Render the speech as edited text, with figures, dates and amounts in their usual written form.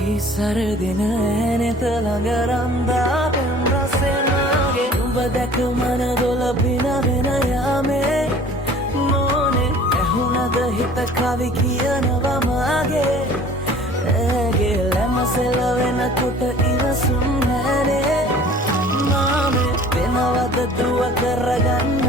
සරදින ඇනෙත ළඟරන්දා පෙම් රසෙනගේ උඹ දැක මන දොල පින වෙන යාමේ මෝනේ ඇහුනද හිත කවි කියනවා මාගේ ඇගේ ලැමසෙල වෙනකොට ඉවසුම් නැනේ මාමේ වෙනවද දුව කරගන්න